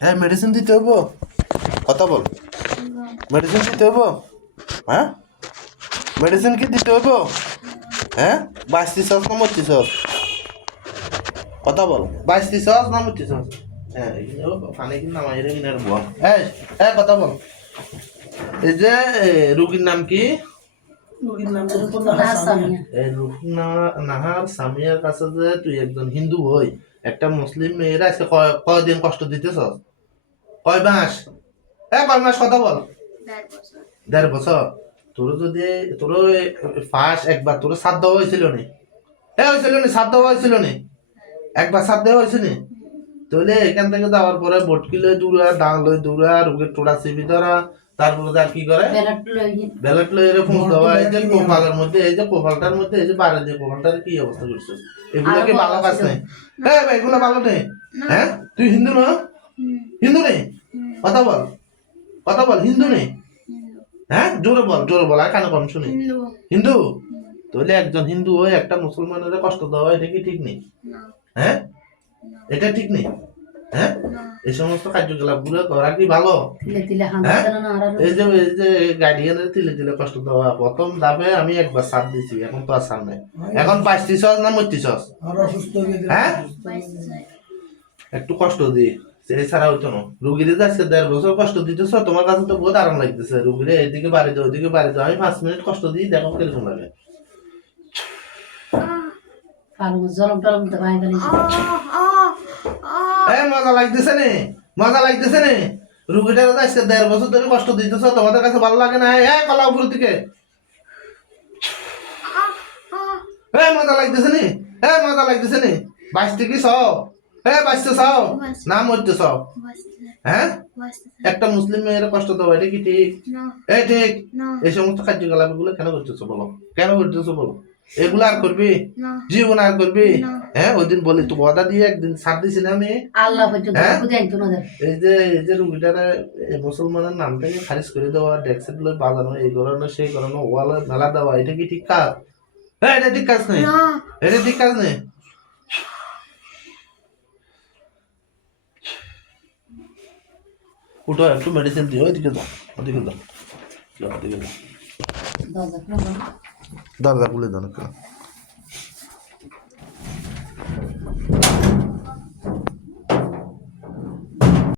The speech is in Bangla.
হ্যাঁ মেডিসিন দিতে হবো, কথা বল। মেডিসিন দিতে হবো, হ্যাঁ মেডিসিন কি দিতে হবো? হ্যাঁ বাঁচতিছস না মরতিছস? কথা বল, বাঁচতিছস না মরতিছস? হ্যাঁ পানি কিন্তু নামাই রে কিনার বল। এই এই কথা বল। এই যে রুগীর নাম কি? এই নাহার সামিয়ার কাছে যে তুই একজন হিন্দু হই একটা মুসলিম মেয়েরা আজকে কয়দিন কষ্ট দিতেছস? কয় মাস? কয় মাস কথা বল। 1.5 বছর। তোর যদি তোর ফার্স্ট একবার তোর সাথ দেওয়া হয়েছিল নি? হয়েছিল নি? সাথ দেওয়া হয়েছিল নি? একবার সাথ দেওয়া হয়েছে নি? তাহলে এখান থেকে যাওয়ার পরে বটকি লই দৌড়া, ডাং লই দৌড়া, রোগের টোড়া চিবি ধরা, তারপরে যা কি করে ব্যালট লই এরকম দেওয়া। এই যে কোপালের মধ্যে, এই যে কোপালটার মধ্যে, এই যে বাইরে যে কোপালটার কি অবস্থা করছে, এগুলো কি ভালো কাজ নেই? হ্যাঁ এগুলো ভালো নেই। হ্যাঁ তুই হিন্দু না? হিন্দু নেই? কথা বল, কথা বল, হিন্দু নেই? হ্যাঁ জোরে বল, জোরে বল, আর কানে কম শুনি। হিন্দু? তাহলে একজন হিন্দু হয়ে একটা মুসলমানের কষ্ট দেওয়া এটা কি ঠিক নেই? হ্যাঁ এটা ঠিক নেই। হ্যাঁ এই সমস্ত কার্যকলাপ গুলো করা কি ভালো? হ্যাঁ এই যে গার্ডিয়ানের তিলে তিলে কষ্ট দেওয়া, প্রথম ধাপে আমি একবার সাথ দিছি, এখন তো আর সাথ নাই। এখন বাঁচতিছস না মরতিছস? হ্যাঁ একটু কষ্ট দি, এছাড়া হইতো না। রুগীরে আজকে 1.5 বছর কষ্ট দিতেছ, তোমার কাছে তো বহুত আরাম লাগতেছে। রুগীরে এদিকে বাড়ি দাও, ওইদিকে বাড়ি দাও, আমি 5 মিনিট কষ্ট দিই, দেখো কিরকম লাগে। মজা লাগতেছে নে? মজা লাগতেছে নে? রুগীটার আজকে 1.5 বছর ধরে কষ্ট দিতেছ, তোমাদের কাছে ভালো লাগে না? কলা উপর থেকে মজা লাগতেছে নি? মজা লাগতেছে নি? বাঁচতে কি চাও? বাঁচতে চাও না মরতে চাও? হ্যাঁ একটা মুসলিম মেয়ের কষ্ট দেওয়া এটা কি ঠিক? ঠিক। এই সমস্ত কার্যকলাপ গুলো কেন করতেছো বলো? কেন করতেছো বলো? এগুলো আর করবি? জীবন আর করবি? হ্যাঁ ওই দিন বলি তো ওয়াদা দিয়ে একদিন ছাড় দিছি না আমি। এই যে রুগীটারে মুসলমানের নাম থেকে খারিজ করে দেওয়া, ডেক্সেট গুলো বাজানো, এই করানো সেই করানো, ওয়ালে মেলা দেওয়া, এটা কি ঠিক কাজ? এটা ঠিক কাজ নেই, এটা ঠিক কাজ নেই। উঠো একটু মেডিসিন দিও, ওইদিকে দাও, ওদিকে দাও, ওদিকে দাও, দরজা খুলে দাও না।